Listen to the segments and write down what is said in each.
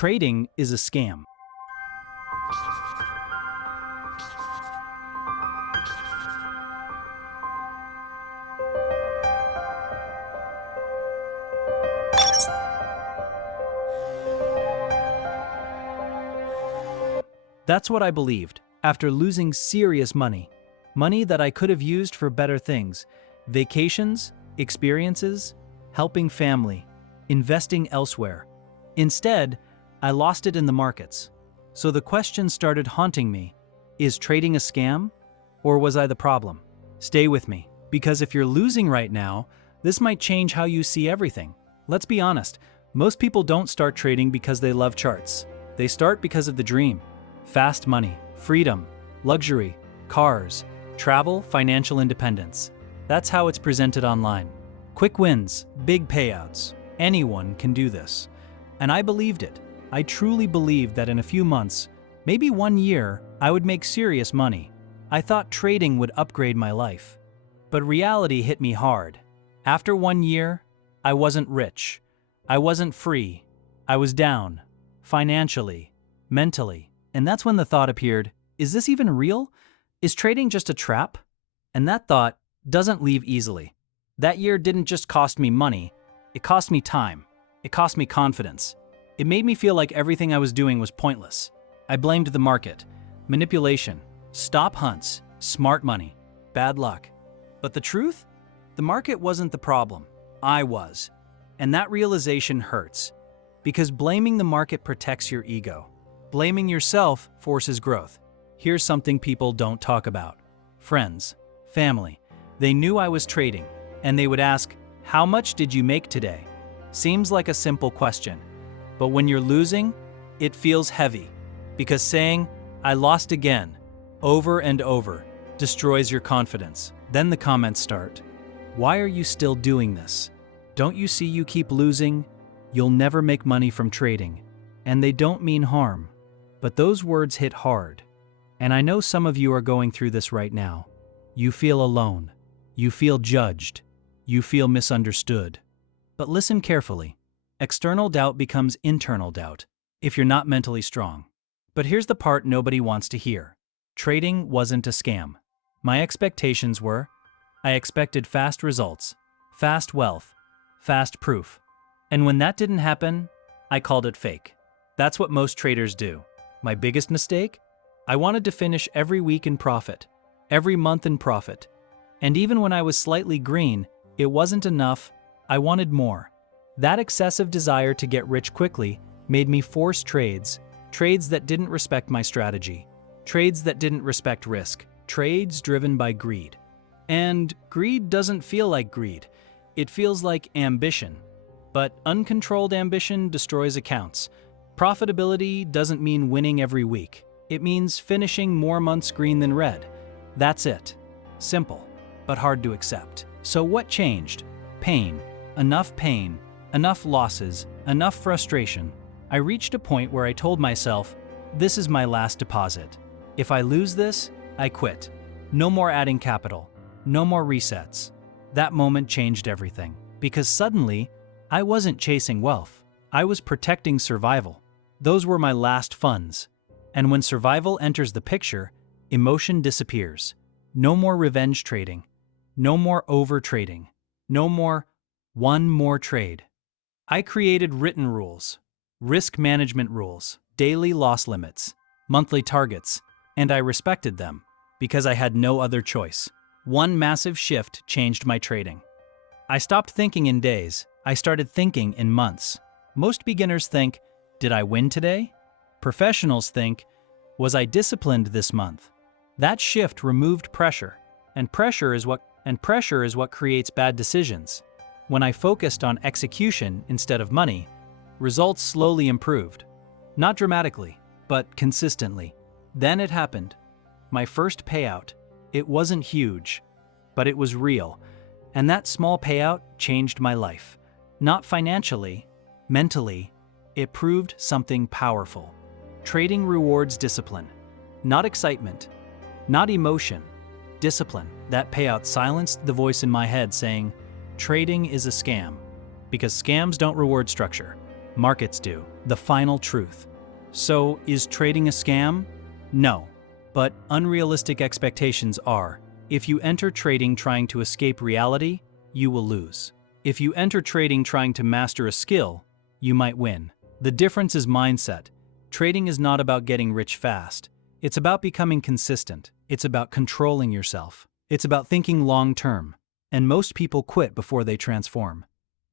Trading is a scam. That's what I believed after losing serious money. Money that I could have used for better things: vacations, experiences, helping family, investing elsewhere. Instead, I lost it in the markets. So the question started haunting me: is trading a scam? Or was I the problem? Stay with me, because if you're losing right now, this might change how you see everything. Let's be honest, most people don't start trading because they love charts. They start because of the dream: fast money, freedom, luxury, cars, travel, financial independence. That's how it's presented online. Quick wins, big payouts. Anyone can do this. And I believed it. I truly believed that in a few months, maybe 1 year, I would make serious money. I thought trading would upgrade my life. But reality hit me hard. After 1 year, I wasn't rich. I wasn't free. I was down. Financially, mentally. And that's when the thought appeared: is this even real? Is trading just a trap? And that thought doesn't leave easily. That year didn't just cost me money, it cost me time. It cost me confidence. It made me feel like everything I was doing was pointless. I blamed the market, manipulation, stop hunts, smart money, bad luck. But the truth? The market wasn't the problem. I was. And that realization hurts, because blaming the market protects your ego. Blaming yourself forces growth. Here's something people don't talk about. Friends, family, they knew I was trading, and they would ask, "How much did you make today?" Seems like a simple question, but when you're losing, it feels heavy, because saying, "I lost again," over and over, destroys your confidence. Then the comments start. "Why are you still doing this? Don't you see you keep losing? You'll never make money from trading." And they don't mean harm, but those words hit hard. And I know some of you are going through this right now. You feel alone. You feel judged. You feel misunderstood. But listen carefully. External doubt becomes internal doubt if you're not mentally strong. But here's the part nobody wants to hear. Trading wasn't a scam. My expectations were: I expected fast results, fast wealth, fast proof. And when that didn't happen, I called it fake. That's what most traders do. My biggest mistake? I wanted to finish every week in profit, every month in profit. And even when I was slightly green, it wasn't enough. I wanted more. That excessive desire to get rich quickly made me force trades that didn't respect my strategy, trades that didn't respect risk, trades driven by greed. And greed doesn't feel like greed. It feels like ambition. But uncontrolled ambition destroys accounts. Profitability doesn't mean winning every week. It means finishing more months green than red. That's it. Simple, but hard to accept. So what changed? Pain, enough losses, enough frustration. I reached a point where I told myself, this is my last deposit. If I lose this, I quit. No more adding capital, no more resets. That moment changed everything, because suddenly, I wasn't chasing wealth. I was protecting survival. Those were my last funds. And when survival enters the picture, emotion disappears. No more revenge trading. No more over trading. No more one more trade. I created written rules, risk management rules, daily loss limits, monthly targets, and I respected them because I had no other choice. One massive shift changed my trading. I stopped thinking in days. I started thinking in months. Most beginners think, did I win today? Professionals think, was I disciplined this month? That shift removed pressure, and pressure is what creates bad decisions. When I focused on execution instead of money, results slowly improved. Not dramatically, but consistently. Then it happened. My first payout. It wasn't huge, but it was real. And that small payout changed my life. Not financially, mentally. It proved something powerful. Trading rewards discipline. Not excitement. Not emotion. Discipline. That payout silenced the voice in my head saying, trading is a scam. Because scams don't reward structure. Markets do. The final truth. So, is trading a scam? No. But unrealistic expectations are. If you enter trading trying to escape reality, you will lose. If you enter trading trying to master a skill, you might win. The difference is mindset. Trading is not about getting rich fast. It's about becoming consistent. It's about controlling yourself. It's about thinking long-term. And most people quit before they transform.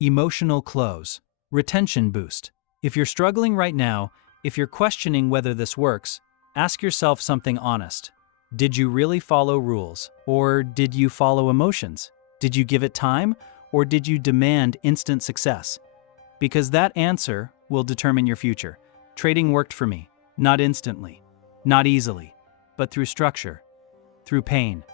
Emotional close. Retention boost. If you're struggling right now, if you're questioning whether this works, ask yourself something honest. Did you really follow rules? Or did you follow emotions? Did you give it time? Or did you demand instant success? Because that answer will determine your future. Trading worked for me. Not instantly. Not easily. But through structure. Through pain.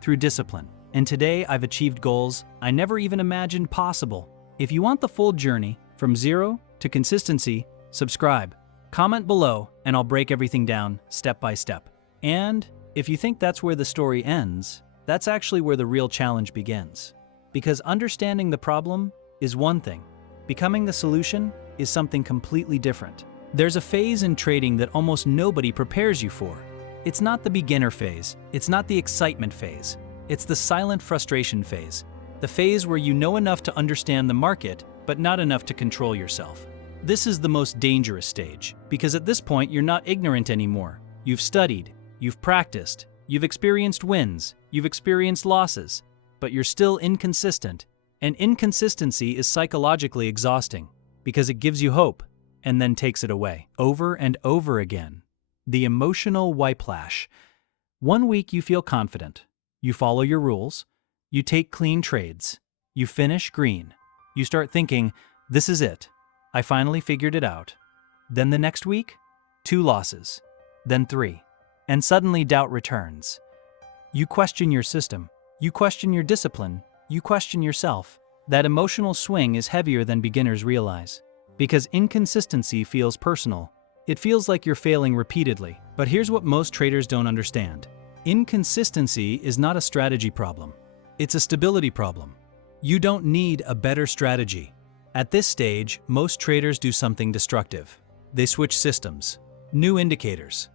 Through discipline. And today I've achieved goals I never even imagined possible. If you want the full journey, from zero to consistency, subscribe. Comment below and I'll break everything down step by step. And if you think that's where the story ends, that's actually where the real challenge begins. Because understanding the problem is one thing. Becoming the solution is something completely different. There's a phase in trading that almost nobody prepares you for. It's not the beginner phase. It's not the excitement phase. It's the silent frustration phase. The phase where you know enough to understand the market, but not enough to control yourself. This is the most dangerous stage, because at this point you're not ignorant anymore. You've studied, you've practiced, you've experienced wins, you've experienced losses, but you're still inconsistent. And inconsistency is psychologically exhausting, because it gives you hope, and then takes it away, over and over again. The emotional whiplash. One week you feel confident. You follow your rules. You take clean trades. You finish green. You start thinking, this is it. I finally figured it out. Then the next week, 2 losses. Then 3. And suddenly doubt returns. You question your system. You question your discipline. You question yourself. That emotional swing is heavier than beginners realize. Because inconsistency feels personal. It feels like you're failing repeatedly. But here's what most traders don't understand. Inconsistency is not a strategy problem. It's a stability problem. You don't need a better strategy. At this stage, most traders do something destructive. They switch systems, new indicators,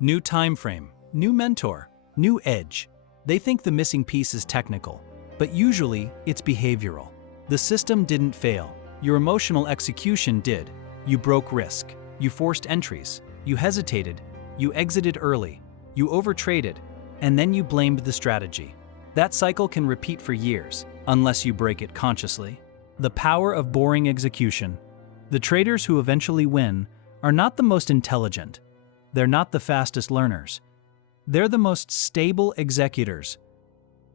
new time frame, new mentor, new edge. They think the missing piece is technical, but usually it's behavioral. The system didn't fail. Your emotional execution did. You broke risk. You forced entries. You hesitated. You exited early. You overtraded. And then you blamed the strategy. That cycle can repeat for years, unless you break it consciously. The power of boring execution. The traders who eventually win are not the most intelligent. They're not the fastest learners. They're the most stable executors.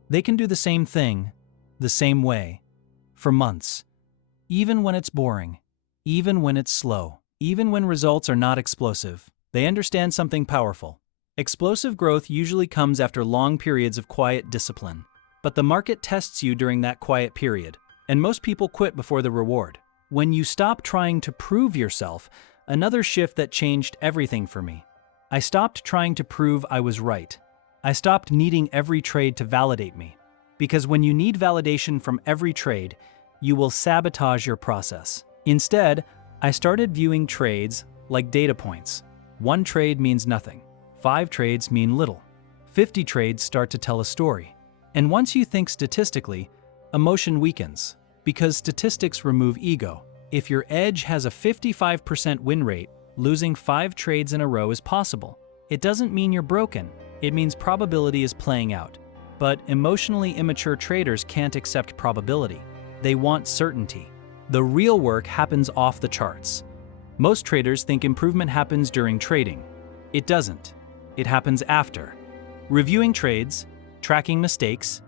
They can do the same thing, the same way, for months. Even when it's boring, even when it's slow, even when results are not explosive, they understand something powerful. Explosive growth usually comes after long periods of quiet discipline. But the market tests you during that quiet period, and most people quit before the reward. When you stop trying to prove yourself, another shift that changed everything for me. I stopped trying to prove I was right. I stopped needing every trade to validate me. Because when you need validation from every trade, you will sabotage your process. Instead, I started viewing trades like data points. 1 trade means nothing. 5 trades mean little. 50 trades start to tell a story. And once you think statistically, emotion weakens, because statistics remove ego. If your edge has a 55% win rate, losing 5 trades in a row is possible. It doesn't mean you're broken. It means probability is playing out. But emotionally immature traders can't accept probability. They want certainty. The real work happens off the charts. Most traders think improvement happens during trading. It doesn't. It happens after. Reviewing trades, tracking mistakes,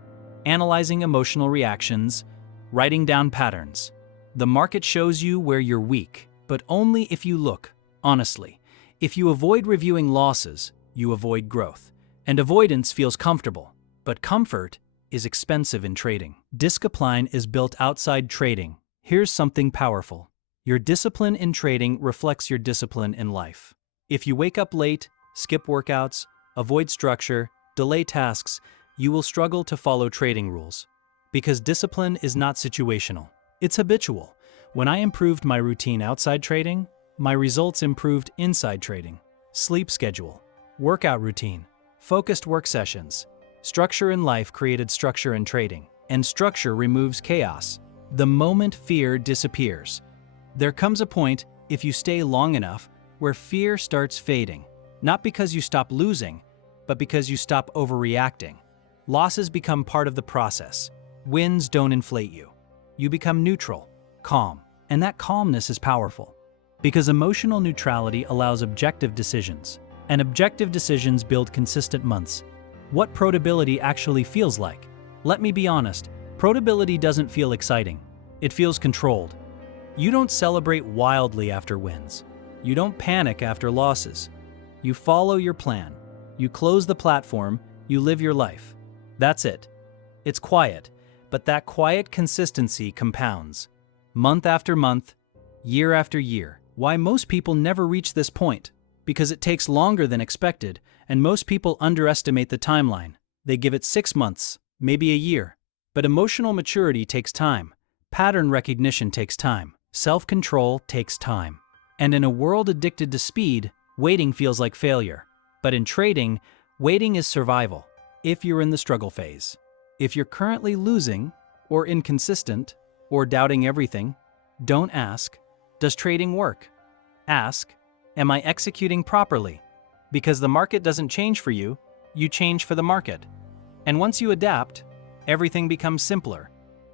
analyzing emotional reactions, writing down patterns. The market shows you where you're weak, but only if you look honestly. If you avoid reviewing losses, you avoid growth. And avoidance feels comfortable, but comfort is expensive in trading. Discipline is built outside trading. Here's something powerful. Your discipline in trading reflects your discipline in life. If you wake up late, skip workouts, avoid structure, delay tasks, you will struggle to follow trading rules. Because discipline is not situational. It's habitual. When I improved my routine outside trading, my results improved inside trading. Sleep schedule, workout routine, focused work sessions. Structure in life created structure in trading, and structure removes chaos. The moment fear disappears, there comes a point, if you stay long enough, where fear starts fading. Not because you stop losing, but because you stop overreacting. Losses become part of the process. Wins don't inflate you. You become neutral, calm, and that calmness is powerful. Because emotional neutrality allows objective decisions, and objective decisions build consistent months. What protability actually feels like? Let me be honest, protability doesn't feel exciting. It feels controlled. You don't celebrate wildly after wins. You don't panic after losses. You follow your plan. You close the platform, you live your life. That's it. It's quiet, but that quiet consistency compounds. Month after month, year after year. Why most people never reach this point? Because it takes longer than expected, and most people underestimate the timeline. They give it 6 months, maybe a year. But emotional maturity takes time. Pattern recognition takes time. Self-control takes time. And in a world addicted to speed, waiting feels like failure. But in trading, waiting is survival. If you're in the struggle phase, if you're currently losing, or inconsistent, or doubting everything, don't ask, does trading work? Ask, am I executing properly? Because the market doesn't change for you, you change for the market. And once you adapt, everything becomes simpler.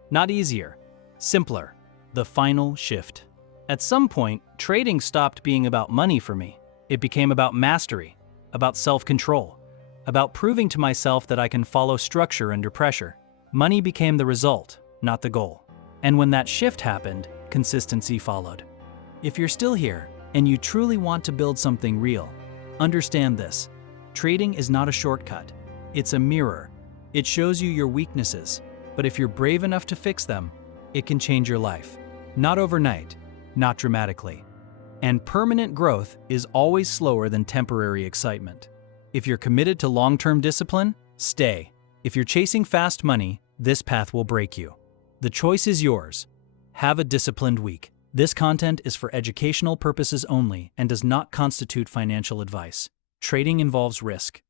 Not easier, simpler. The final shift. At some point, trading stopped being about money for me. It became about mastery, about self-control, about proving to myself that I can follow structure under pressure. Money became the result, not the goal. And when that shift happened, consistency followed. If you're still here, and you truly want to build something real, understand this. Trading is not a shortcut. It's a mirror. It shows you your weaknesses, but if you're brave enough to fix them, it can change your life. Not overnight, not dramatically. And permanent growth is always slower than temporary excitement. If you're committed to long-term discipline, stay. If you're chasing fast money, this path will break you. The choice is yours. Have a disciplined week. This content is for educational purposes only and does not constitute financial advice. Trading involves risk.